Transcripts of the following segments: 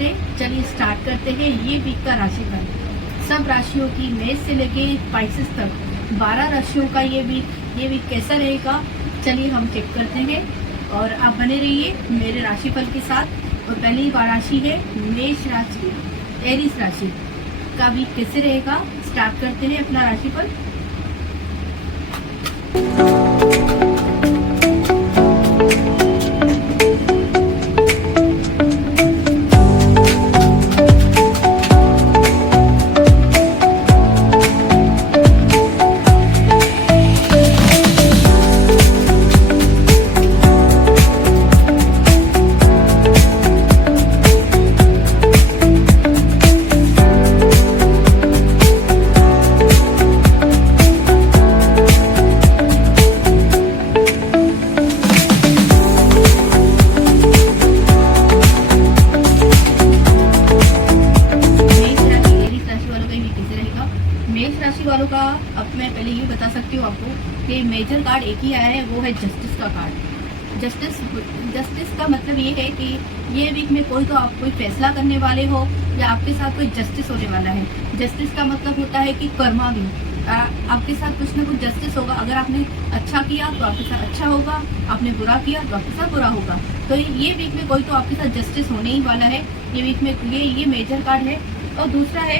नमस्ते। चलिए स्टार्ट करते हैं ये वीक का राशिफल। सब राशियों की मेष से लेके स्पाइसेस तक 12 राशियों का ये वीक कैसा रहेगा, चलिए हम चेक करते हैं और आप बने रहिए मेरे राशिफल के साथ। और पहली राशि है मेष राशि, एरीज राशि का वीक कैसे रहेगा, स्टार्ट करते हैं अपना राशिफल। मेष राशि वालों का अब मैं पहले ये बता सकती हूँ आपको कि मेजर कार्ड एक ही आया है, वो है जस्टिस का कार्ड। जस्टिस का मतलब ये है कि ये वीक में कोई तो आप कोई फैसला करने वाले हो या आपके साथ कोई जस्टिस होने वाला है। जस्टिस का मतलब होता है कि कर्मा भी आपके साथ कुछ ना कुछ जस्टिस होगा। अगर आपने अच्छा किया तो आपके साथ अच्छा होगा, आपने बुरा किया तो आपके साथ बुरा होगा। तो ये वीक में कोई तो आपके साथ जस्टिस होने ही वाला है। ये वीक में ये मेजर कार्ड है। और दूसरा है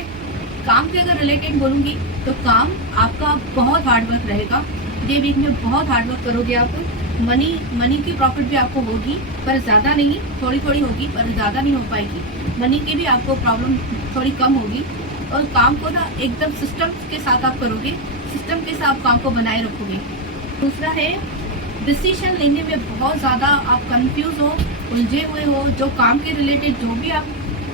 काम के अगर रिलेटेड बोलूँगी तो काम आपका बहुत हार्डवर्क रहेगा। ये वीक में बहुत हार्डवर्क करोगे आप। मनी की प्रॉफिट भी आपको होगी, पर ज़्यादा नहीं, थोड़ी थोड़ी होगी, पर ज़्यादा नहीं हो पाएगी। मनी की भी आपको प्रॉब्लम थोड़ी कम होगी। और काम को ना एकदम सिस्टम के साथ आप करोगे, सिस्टम के साथ काम को बनाए रखोगे। दूसरा है डिसीजन लेने में बहुत ज़्यादा आप कंफ्यूज हो, उलझे हुए हो। जो काम के रिलेटेड जो भी आप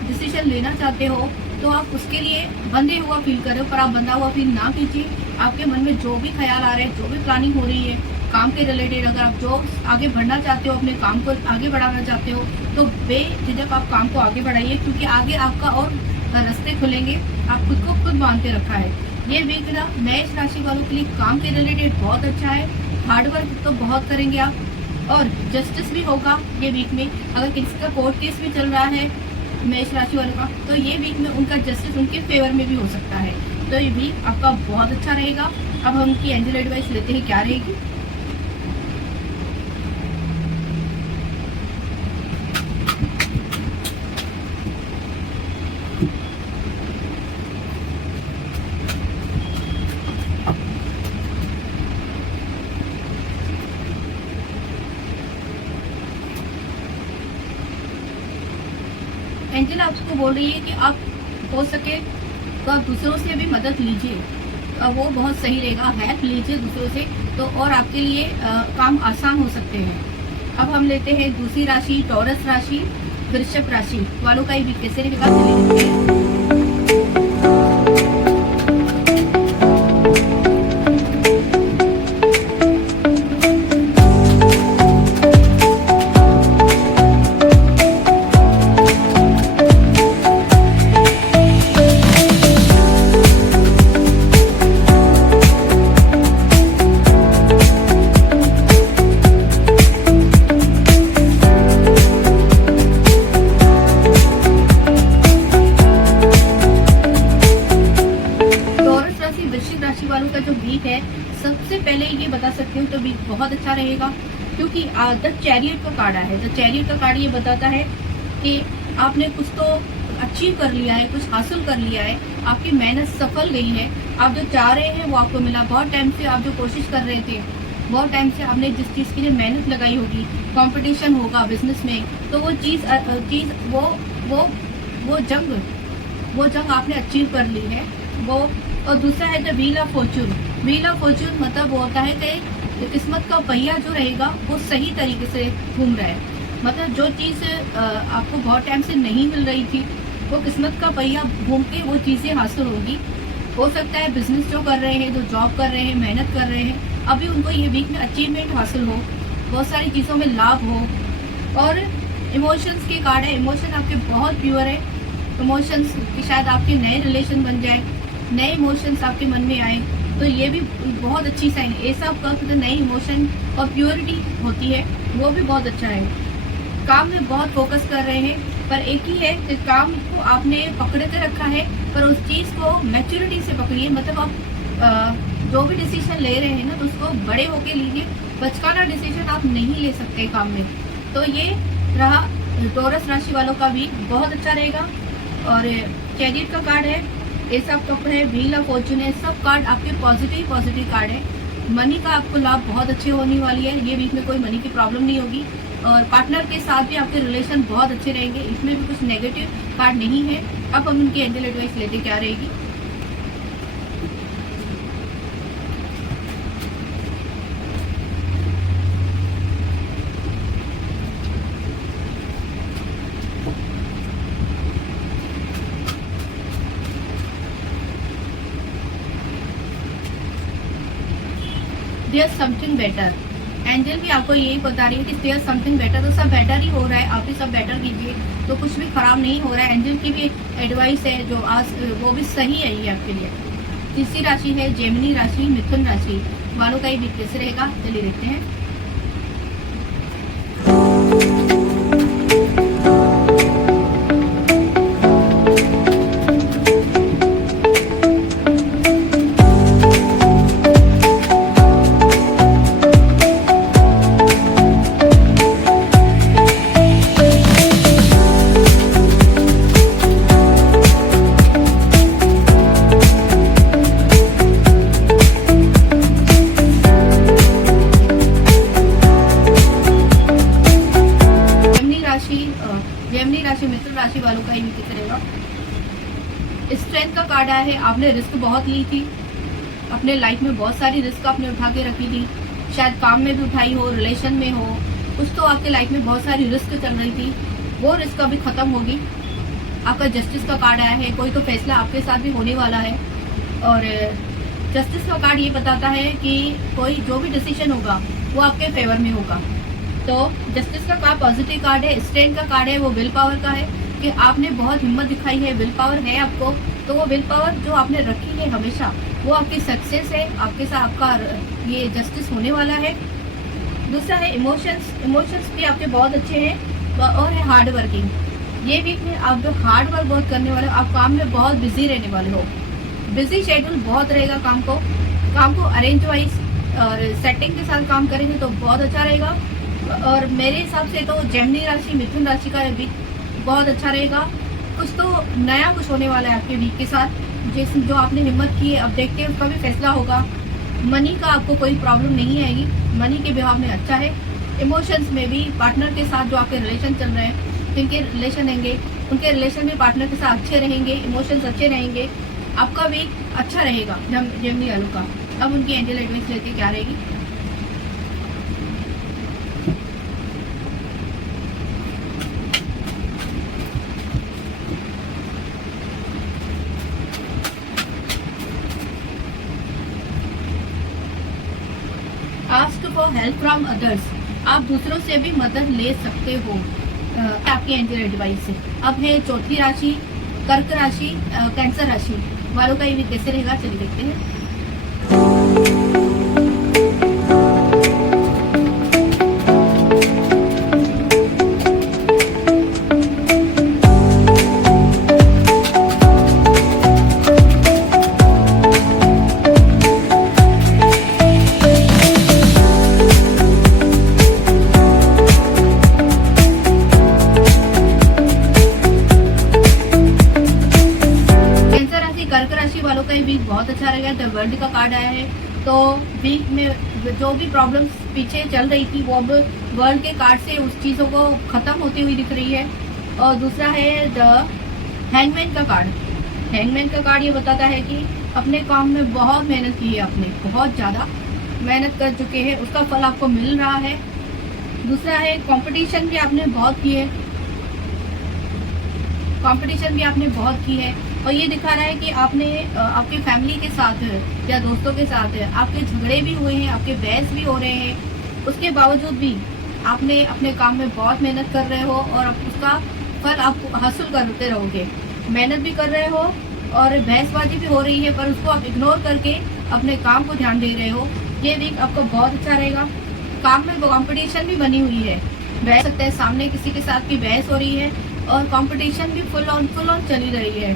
डिसीजन लेना चाहते हो तो आप उसके लिए बंधे हुआ फील कर रहे हो, पर आप बंधा हुआ फील ना कीजिए। आपके मन में जो भी ख्याल आ रहे हैं, जो भी प्लानिंग हो रही है काम के रिलेटेड, अगर आप जो आगे बढ़ना चाहते हो, अपने काम को आगे बढ़ाना चाहते हो, तो बेझिझक आप काम को आगे बढ़ाइए, क्योंकि आगे आपका और रास्ते खुलेंगे। आप खुद को खुद बांधते रखा है। ये वीक ना मेष राशि वालों के लिए काम के रिलेटेड बहुत अच्छा है। हार्डवर्क तो बहुत करेंगे आप और जस्टिस भी होगा ये वीक में। अगर किसी का कोर्ट केस भी चल रहा है मेष राशि वालों का, तो ये वीक में उनका जस्टिस उनके फेवर में भी हो सकता है। तो ये वीक आपका बहुत अच्छा रहेगा। अब हम उनकी एंजल एडवाइस लेते हैं, क्या रहेगी। एंजल आपको बोल रही है कि आप हो सके तो आप दूसरों से भी मदद लीजिए, वो बहुत सही रहेगा। हेल्प लीजिए दूसरों से, तो और आपके लिए काम आसान हो सकते हैं। अब हम लेते हैं दूसरी राशि, टॉरस राशि, वृश्चिक राशि वालों का ये वीक कैसे रहेगा, चलिए देखते हैं। राशि वालों का जो वीक है, सबसे पहले ये बता सकती हूँ तो वीक बहुत अच्छा रहेगा, क्योंकि द चैरियट का कार्ड है। द चैरियट का कार्ड ये बताता है कि आपने कुछ तो अचीव कर लिया है, कुछ हासिल कर लिया है, आपकी मेहनत सफल गई है। आप जो चाह रहे हैं वो आपको मिला। बहुत टाइम से आप जो कोशिश कर रहे थे, बहुत टाइम से आपने जिस चीज़ के लिए मेहनत लगाई होगी, कंपटीशन होगा बिजनेस में, तो वो चीज़ वो जंग आपने अचीव कर ली है वो। और दूसरा है the wheel of Fortune. Wheel of Fortune मतलब वो होता है कि किस्मत का पहिया जो रहेगा वो सही तरीके से घूम रहा है। मतलब जो चीज़ आपको बहुत टाइम से नहीं मिल रही थी, वो किस्मत का पहिया घूम के वो चीज़ें हासिल होगी। हो सकता है बिजनेस जो कर रहे हैं, जो जॉब कर रहे हैं, मेहनत कर रहे हैं, अभी उनको ये वीक में अचीवमेंट हासिल हो, बहुत सारी चीज़ों में लाभ हो। और इमोशंस के कार्ड है। इमोशन आपके बहुत प्योर है। इमोशंस कि शायद आपके नए रिलेशन बन जाए, नए इमोशंस आपके मन में आए, तो ये भी बहुत अच्छी साइन है। ऐसा वक्त तो नई इमोशन और प्योरिटी होती है, वो भी बहुत अच्छा है। काम में बहुत फोकस कर रहे हैं, पर एक ही है कि काम को आपने पकड़ के रखा है, पर उस चीज़ को मैच्योरिटी से पकड़िए। मतलब आप जो भी डिसीजन ले रहे हैं ना, तो उसको बड़े होके लीजिए। बचकाना डिसीजन आप नहीं ले सकते काम में। तो ये रहा टॉरस राशि वालों का वीक, बहुत अच्छा रहेगा। और चैरियट का कार्ड है, एस ऑफ कप है, व्हील ऑफ फॉर्च्यून है, सब कार्ड आपके पॉजिटिव कार्ड है। मनी का आपको लाभ बहुत अच्छे होने वाली है। ये वीक में कोई मनी की प्रॉब्लम नहीं होगी, और पार्टनर के साथ भी आपके रिलेशन बहुत अच्छे रहेंगे। इसमें भी कुछ नेगेटिव कार्ड नहीं है। अब हम उनकी एंजल एडवाइस लेते क्या रहेगी। देयर समथिंग बेटर, एंजल भी आपको यही बता रही है कि देयर समथिंग बेटर। तो सब बेटर ही हो रहा है, आप भी सब बेटर कीजिए, तो कुछ भी खराब नहीं हो रहा है। एंजल की भी एडवाइस है जो आज वो भी सही है ये आपके लिए। तीसरी राशि है जेमिनी राशि, मिथुन राशि वालों का ये वीक कैसे रहेगा, चलिए देखते हैं। जेमिनी राशि मिथुन राशि वालों का ही वीक रहेगा। स्ट्रेंथ का कार्ड आया है। आपने रिस्क बहुत ली थी अपने लाइफ में, बहुत सारी रिस्क आपने उठा के रखी थी। शायद काम में भी उठाई हो, रिलेशन में हो, कुछ तो आपके लाइफ में बहुत सारी रिस्क चल रही थी, वो रिस्क अभी खत्म होगी। आपका जस्टिस का कार्ड आया है। कोई तो फैसला आपके साथ भी होने वाला है। और जस्टिस का कार्ड ये बताता है कि कोई जो भी डिसीजन होगा वो आपके फेवर में होगा। तो जस्टिस का कार्ड पॉजिटिव कार्ड है। स्ट्रेंथ का कार्ड है वो विल पावर का है कि आपने बहुत हिम्मत दिखाई है, विल पावर है आपको, तो वो विल पावर जो आपने रखी है हमेशा, वो आपकी सक्सेस है। आपके साथ आपका ये जस्टिस होने वाला है। दूसरा है इमोशंस भी आपके बहुत अच्छे हैं। और है हार्ड वर्किंग। ये वीक में आप जो हार्ड वर्क बहुत करने वाले हो, आप काम में बहुत बिजी रहने वाले हो। बिजी शेड्यूल बहुत रहेगा। काम को अरेंज वाइज और सेटिंग के साथ काम करेंगे तो बहुत अच्छा रहेगा। और मेरे हिसाब से तो जेमिनी राशि मिथुन राशि का वीक बहुत अच्छा रहेगा। कुछ तो नया कुछ होने वाला है आपके वीक के साथ, जो आपने हिम्मत की है, अब देखते हैं उसका भी फैसला होगा। मनी का आपको कोई प्रॉब्लम नहीं आएगी, मनी के बिहाव में अच्छा है। इमोशंस में भी पार्टनर के साथ जो आपके रिलेशन चल रहे हैं, जिनके रिलेशन रहेंगे उनके रिलेशन भी पार्टनर के साथ अच्छे रहेंगे, इमोशंस अच्छे रहेंगे। आपका वीक अच्छा रहेगा जेमिनी वालों का। अब उनकी एंजल एडवाइस लेते क्या रहेगी। Ask for help from others, आप दूसरों से भी मदद ले सकते हो आपकी एंजल एडवाइस से। अब है चौथी राशि कर्क राशि, कैंसर राशि वालों का ये वीक कैसे रहेगा, चलिए देखते हैं। कर्क राशि वालों का ये वीक बहुत अच्छा रहेगा। द वर्ल्ड का कार्ड आया है, तो वीक में जो भी प्रॉब्लम्स पीछे चल रही थी वो अब वर्ल्ड के कार्ड से उस चीज़ों को ख़त्म होती हुई दिख रही है। और दूसरा है द हैंगमैन का कार्ड। हैंगमैन का कार्ड ये बताता है कि अपने काम में बहुत मेहनत की है, आपने बहुत ज़्यादा मेहनत कर चुके हैं, उसका फल आपको मिल रहा है। दूसरा है कंपटीशन भी आपने बहुत की है, कंपटीशन भी आपने बहुत की है। और ये दिखा रहा है कि आपने आपकी फैमिली के साथ या दोस्तों के साथ आपके झगड़े भी हुए हैं, आपके बहस भी हो रहे हैं, उसके बावजूद भी आपने अपने काम में बहुत मेहनत कर रहे हो और उसका फल आप हासिल करते रहोगे। मेहनत भी कर रहे हो और बहसबाजी भी हो रही है, पर उसको आप इग्नोर करके अपने काम को ध्यान दे रहे हो। ये वीक आपको बहुत अच्छा रहेगा। काम में कंपटीशन भी बनी हुई है, बहस सकते हैं, सामने किसी के साथ की बहस हो रही है और कंपटीशन भी फुल ऑन चली रही है।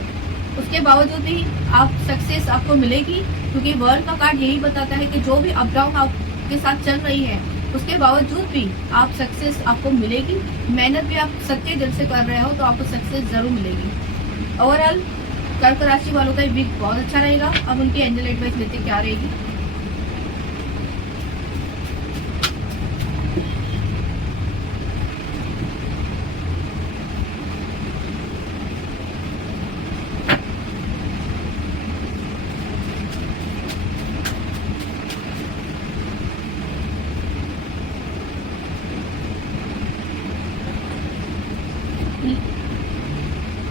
उसके बावजूद भी आप सक्सेस आपको मिलेगी, क्योंकि वर्ल्ड का कार्ड यही बताता है कि जो भी अप डाउन आपके साथ चल रही है उसके बावजूद भी आप सक्सेस आपको मिलेगी। मेहनत भी आप सच्चे दिल से कर रहे हो तो आपको सक्सेस जरूर मिलेगी। ओवरऑल कर्क राशि वालों का वीक बहुत अच्छा रहेगा। अब उनकी एंजल एडवाइस लेते क्या रहेगी।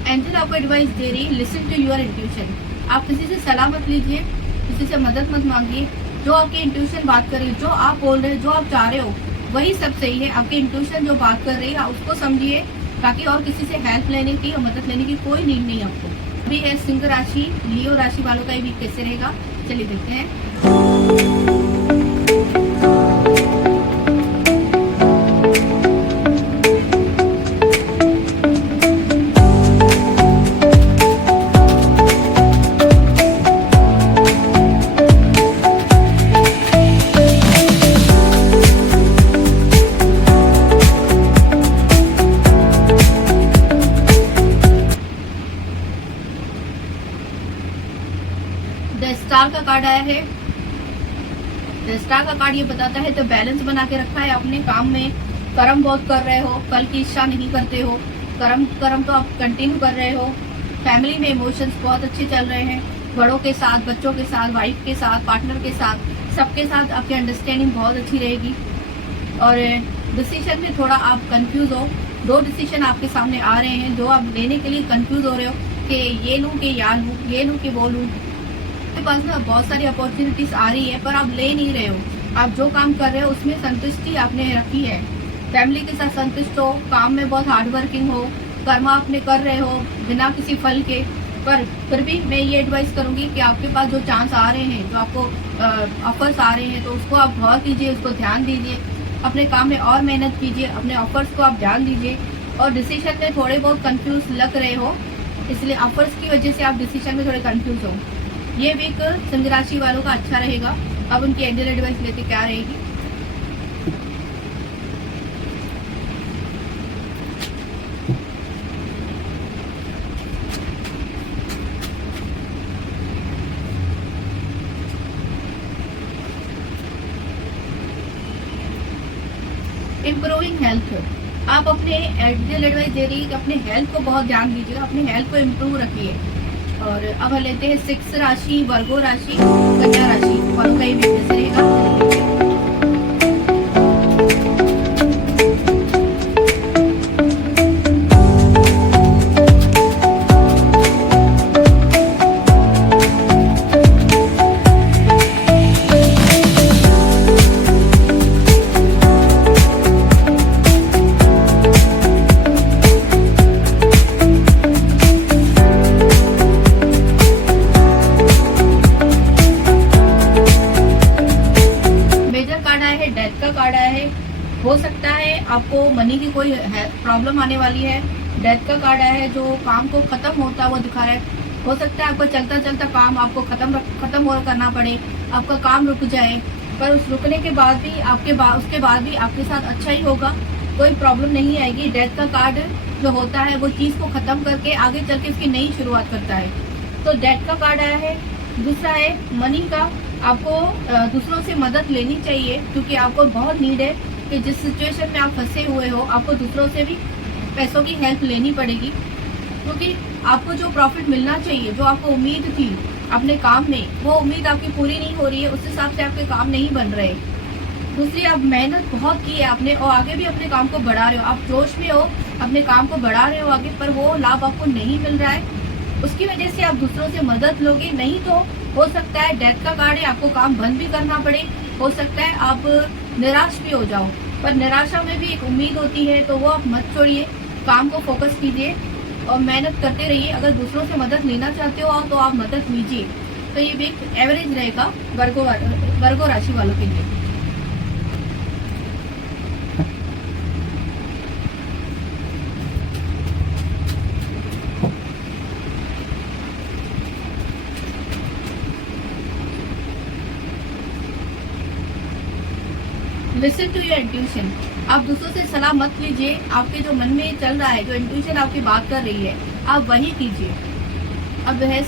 एंजल आपको एडवाइस दे रही है, लिसन टू योर इंट्यूशन। आप किसी से सलाह मत लीजिए, किसी से मदद मत मांगिए। जो आपकी इंट्यूशन बात कर रही है, जो आप बोल रहे हो, जो आप चाह रहे हो वही सब सही है। आपकी इंट्यूशन जो बात कर रही है उसको समझिए, ताकि और किसी से हेल्प लेने की और मदद लेने की कोई नीड नहीं आपको। अभी है सिंह राशि, लियो राशि वालों का भी कैसे रहेगा, चलिए देखते हैं। द स्टार का कार्ड आया है। द स्टार का कार्ड ये बताता है तो बैलेंस बना के रखा है अपने काम में। कर्म बहुत कर रहे हो, कल की इच्छा नहीं करते हो। कर्म तो आप कंटिन्यू कर रहे हो। फैमिली में इमोशंस बहुत अच्छे चल रहे हैं। बड़ों के साथ, बच्चों के साथ, वाइफ के साथ, पार्टनर के साथ, सबके साथ आपकी अंडरस्टैंडिंग बहुत अच्छी रहेगी। और डिसीजन में थोड़ा आप कंफ्यूज हो। 2 डिसीजन आपके सामने आ रहे हैं जो आप लेने के लिए कंफ्यूज हो रहे हो कि ये लूँ कि या लूँ, ये लूँ कि वो लूँ। आपके पास ना बहुत सारी अपॉर्चुनिटीज आ रही है पर आप ले नहीं रहे हो। आप जो काम कर रहे हो उसमें संतुष्टि आपने रखी है। फैमिली के साथ संतुष्ट हो, काम में बहुत हार्ड वर्किंग हो, कर्म आपने कर रहे हो बिना किसी फल के। पर फिर भी मैं ये एडवाइस करूंगी कि आपके पास जो चांस आ रहे हैं, जो आपको ऑफर्स आ रहे हैं, तो उसको आप गौर कीजिए, उसको ध्यान दीजिए। अपने काम में और मेहनत कीजिए, अपने ऑफर्स को आप ध्यान दीजिए। और डिसीजन में थोड़े बहुत कंफ्यूज लग रहे हो, इसलिए ऑफर्स की वजह से आप डिसीजन में थोड़े कंफ्यूज हो। ये वीक सिंह राशि वालों का अच्छा रहेगा। अब उनकी एंजल एडवाइस लेते क्या रहेगी। इम्प्रूविंग हेल्थ, आप अपने एंजल एडवाइस दे रही है कि अपने हेल्थ को बहुत ध्यान दीजिएगा, अपने हेल्थ को इम्प्रूव रखिए। और अब लेते हैं 6 राशि, वर्गो राशि, कन्या राशि वालों का ये वीक कैसे रहेगा। डेथ का कार्ड आया है। हो सकता है आपको मनी की कोई प्रॉब्लम आने वाली है। डेथ का कार्ड आया है जो काम को खत्म होता हुआ दिखा रहा है। हो सकता है आपका चलता चलता काम आपको खत्म और करना पड़े, आपका काम रुक जाए। पर उस रुकने के बाद भी उसके बाद भी आपके साथ अच्छा ही होगा, कोई प्रॉब्लम नहीं आएगी। डेथ का कार्ड जो होता है वो चीज़ को खत्म करके आगे चल के उसकी नई शुरुआत करता है। तो डेथ का कार्ड आया है। दूसरा है मनी का। आपको दूसरों से मदद लेनी चाहिए, क्योंकि आपको बहुत नीड है कि जिस सिचुएशन में आप फंसे हुए हो आपको दूसरों से भी पैसों की हेल्प लेनी पड़ेगी, क्योंकि आपको जो प्रॉफिट मिलना चाहिए, जो आपको उम्मीद थी अपने काम में, वो उम्मीद आपकी पूरी नहीं हो रही है। उस हिसाब से आपके काम नहीं बन रहे। दूसरी, आप मेहनत बहुत की है आपने और आगे भी अपने काम को बढ़ा रहे हो। आप जोश में हो, अपने काम को बढ़ा रहे हो आगे, पर वो लाभ आपको नहीं मिल रहा है। उसकी वजह से आप दूसरों से मदद लोगे। नहीं तो हो सकता है डेथ का कार्ड है, आपको काम बंद भी करना पड़े। हो सकता है आप निराश भी हो जाओ, पर निराशा में भी एक उम्मीद होती है, तो वो आप मत छोड़िए। काम को फोकस कीजिए और मेहनत करते रहिए। अगर दूसरों से मदद लेना चाहते हो तो आप मदद लीजिए। तो ये भी एवरेज रहेगा वर्गो राशि वालों के लिए। Listen to your intuition. आप दूसरों से सलाह मत लीजिए, आपके जो मन में चल रहा है, जो इंट्यूशन आपकी बात कर रही है, आप वही कीजिए। अब है